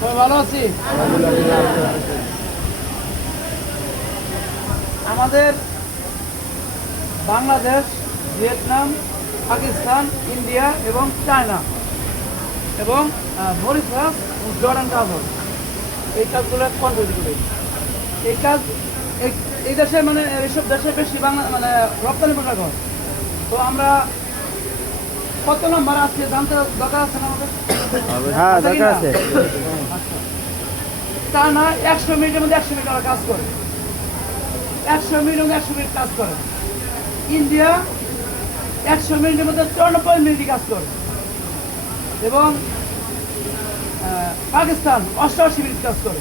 সবাই ভালো আছি। আমাদের বাংলাদেশ, ভিয়েতনাম, পাকিস্তান, ইন্ডিয়া এবং চায়না এবং মরিশাস ও জর্ডান কাগজ এই কাজগুলো কন্ট্রোল করে। এই কাজ এই দেশে মানে এইসব দেশে বেশি বাংলা মানে রপ্তানি করা হয়। তো আমরা কত নম্বর আছে জানতে দরকার আছে না আমাদের? হ্যাঁ, দরকার আছে। তা না 100 মিনিটের মধ্যে 100 মিনিট আমরা কাজ করে 100 মিনিট এবং 100 মিনিট কাজ করে। ইন্ডিয়া 100 মিনিটের মধ্যে 94 মিনিট কাজ করে এবং পাকিস্তান 88 মিনিট কাজ করে।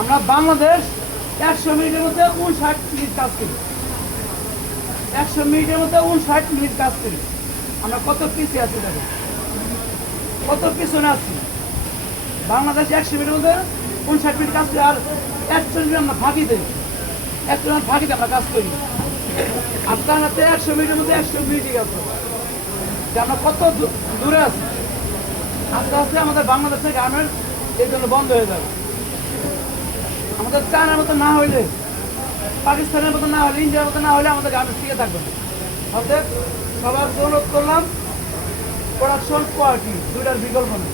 আমরা বাংলাদেশ 100 মিনিটের মধ্যে 59 মিনিট কাজ করি। 100 মিনিটের মধ্যে 59 মিনিট কাজ করি। আমরা কত পিছিয়ে আছি দেখো, কত পিছনে আছি। বাংলাদেশ 100 মিনিটের মধ্যে 59 মিনিট কাজ করি আর 100 মিনিট আমরা ফাঁকি দিই। 100 মিনিট ফাঁকিতে আমরা কাজ করি। আর তার হাতে 100 মিনিটের মধ্যে 100 মিনিটই কাজ করি। আমরা কত দূরে আছি। আস্তে আস্তে আমাদের বাংলাদেশের গার্মেন্টস এই জন্য বন্ধ হয়ে যাবে। আমাদের চায়নার মতো না হইলে, পাকিস্তানের মতো না হলে, ইন্ডিয়ার মতো না হলে আমাদের গার্মেন্টস টিকে থাকবে না। অর্থাৎ সবার অনুরোধ করলাম প্রোডাকশন কোয়ালিটি দুইটার বিকল্প নেই।